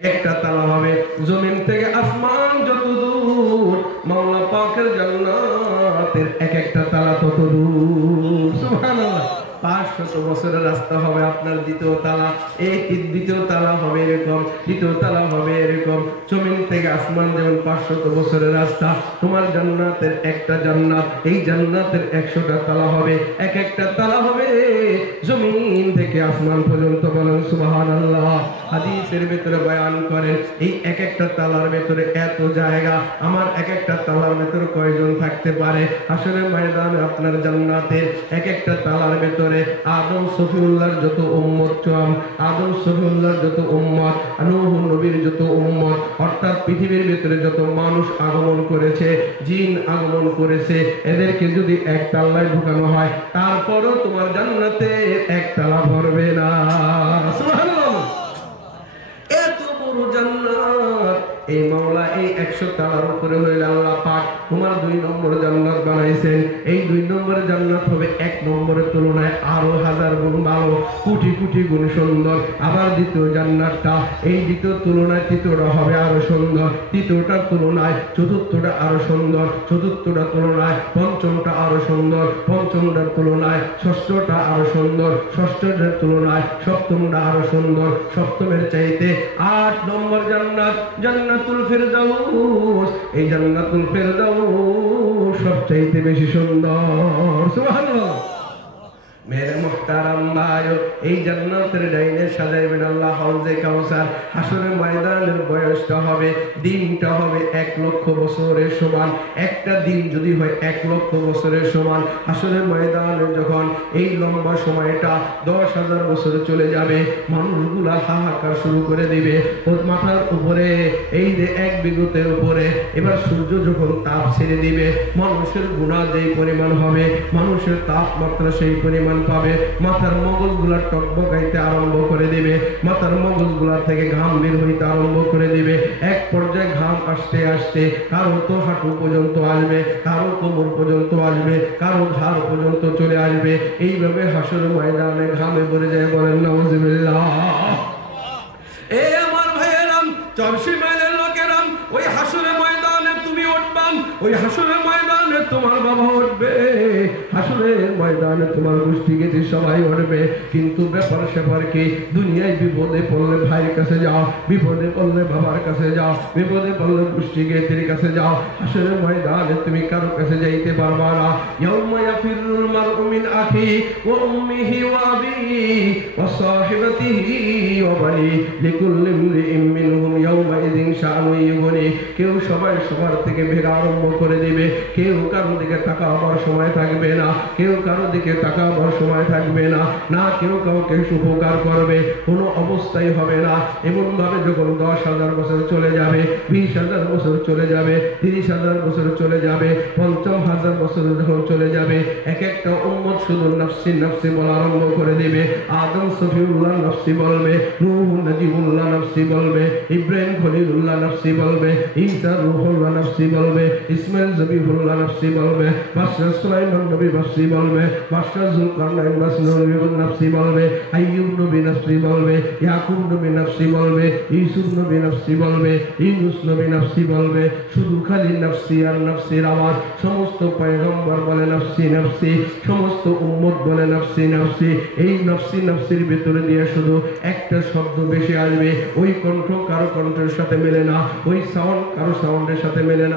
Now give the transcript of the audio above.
একটা তালা হবে জমিন থেকে আসমান যত দূর, মাওলা পাকের জান্নাতের এক একটা তালা তত দূর। সুবহানাল্লাহ। 500 বছরের রাস্তা হবে আপনার দ্বিতীয় তালা, এই দ্বিতীয় তালা হবে এরকম, তৃতীয় তালা হবে এরকম। জমিন থেকে আসমান যেমন 500 বছরের রাস্তা, তোমার জান্নাতের একটা জান্নাত, এই জান্নাতের 100টা তালা হবে। এক একটা তালা হবে জমিন থেকে আসমান পর্যন্ত। বলেন সুবহানাল্লাহ। হাদিসের ভিতরে বয়ান করেন এই এক একটা তালার ভিতরে এত জায়গা, আমার এক একটা তালার ভিতরে কয়জন থাকতে পারে? হাশরের ময়দানে আপনার জান্নাতের এক একটা তালার ভিতরে আদম সফিউল্লাহর যত উম্মত, আদম সফিউল্লাহর যত উম্মত, নূহ নবীর যত উম্মত, অর্থাৎ পৃথিবীর ভিতরে যত মানুষ আগমন করেছে, জিন আগমন করেছে, এদেরকে যদি এক তালায় ঢুকানো হয় তারপরও তোমার জান্নাতে এক তালা ভরবে না। সুবহানাল্লাহ। এত বড় জান্নাত এই মাওলা এই 100 তালার উপরে হইলে আল্লাহ পাক তোমার 2 নম্বর জান্নাত বানাইছেন। এই 2 নম্বরের জান্নাত হবে 1 নম্বরের তুলনায় আরো 1000 গুণ ভালো, কোটি কোটি গুণ সুন্দর। আবার দ্বিতীয় জান্নাতটা এই দ্বিতীয় তুলনায় তৃতীয়টা হবে আরো সুন্দর, তৃতীয়টার তুলনায় চতুর্থটা আরো সুন্দর, চতুর্থটার তুলনায় পঞ্চমটা আরো সুন্দর, পঞ্চমটার তুলনায় ষষ্ঠটা আরো সুন্দর, ষষ্ঠটার তুলনায় সপ্তমটা আরো সুন্দর, সপ্তমের চাইতে 8 নম্বর জান্নাত, জান্নাতুল ফেরদাউস। এই জান্নাতুল ফেরদাউস সবচাইতে বেশি সুন্দর। সুবহানাল্লাহ। মেরে মুহতারাম ভাইও, এই জান্নাতের ডাইনে সাজাইবেন আল্লাহ হাউজে কাউসার। হাশরের ময়দানের বয়সটা হবে, দিনটা হবে 1 লক্ষ বছরের সমান। একটা দিন যদি হয় 1 লক্ষ বছরের সমান, হাশরের ময়দানে যখন এই লম্বা সময়টা 10,000 বছর চলে যাবে, মানুষগুলা হাহাকার শুরু করে দিবে। ওর মাথার উপরে এই যে 1 বিগতের উপরে এবার সূর্য যখন তাপ ছেড়ে দিবে, মানুষের গুনাহ যেই পরিমাণ হবে, মানুষের তাপমাত্রা সেই পরিমাণ পাবে। মাথার মগজগুলা টকবকাইতে আরম্ভ করে দিবে, মাথার মগজগুলা থেকে ঘাম বের হইতে আরম্ভ করে দিবে। এক পর্যায়ে ঘাম আসতে আসতে কারো তো হাঁটু পর্যন্ত আসবে, কারো কোমর পর্যন্ত আসবে, কারো ঘাড় পর্যন্ত চলে আসবে। এইভাবে হাশরের ময়দানে ঘামে ভরে যায়। বলেন নাউজুবিল্লাহ। এই আমার ভাইয়েরাম, 84 মাইলের লোকেরাম, ওই হাশরের ময়দানে তুমি উঠবান, ওই হাশরের ময়দানে তোমার বাবা উঠবে, হাশরের ময়দানে তোমার গোষ্ঠী গেছে সবাই উঠবে। কিন্তু ব্যাপার স্যাপার কি, দুনিয়ায় বিপদে পড়লে ভাইয়ের কাছে যাও, বিপদে পড়লে বাবার কাছে যাও, বিপদে পড়লে গোষ্ঠী গেতির কাছে যাও। হাশরের ময়দানে তুমি কারো কাছে যাইতে পারবা না। ইয়াউমা ইয়াফিরুল মারউ মিন আখি ওয়া উম্মিহি ওয়া আবিহি ওয়া সাহিবাতিহি ওয়া বানি লিকুল্লি ইমরিইম মিনহুম ইয়াউমা ইযিন শাআনু ইউগনি। কেউ সবাই সবার থেকে ভেগা আরম্ভ করে দিবে, কেউ কারো দিকে তাকাবার সময় থাকবে না, কেউ কারো দিকে তাকাবার সময় থাকবে না, না কেউ কাউকে উপকার করবে, কোনো অবস্থাই হবে না। এমন ভাবে যখন 10,000 বছর চলে যাবে, 20,000 বছর চলে যাবে, 30,000 বছর চলে যাবে, 50,000 বছর যখন চলে যাবে, এক একটা উম্মত শুধু নফসি নফসি বলা আরম্ভ করে দিবে। আদম সফিউল্লাহ নফসি বলবে, নূহ নজিবুল্লাহ নফসি বলবে, ইব্রাহিম খলিলুল্লাহ নফসি বলবে, ঈসা রূহুল্লাহ নফসি বলবে, ইসমাইল জবিহুল্লাহ নফসি বলবে, বাদশাহ সুলাইমান নবী নফসি বলবে, বাদশাহ যুলকারনাইন নফসি বলবে, আইয়ুব নবী নফসি বলবে, ইয়াকুব নবী নফসি বলবে, ইউসুফ নবী নফসি বলবে, ইউনূস নবী নফসি বলবে। শুধু খালি নফসি আর নফসির আওয়াজ। সমস্ত পয়গম্বর বলে নফসি নফসি, সমস্ত উম্মত বলে নফসি নফসি। এই নফসি নফসির ভিতরে দিয়ে শুধু একটা শব্দ বেশি আসবে, ওই কণ্ঠ কারো কণ্ঠের সাথে মেলে না, ওই সাউন্ড কারো সাউন্ডের সাথে মেলে না।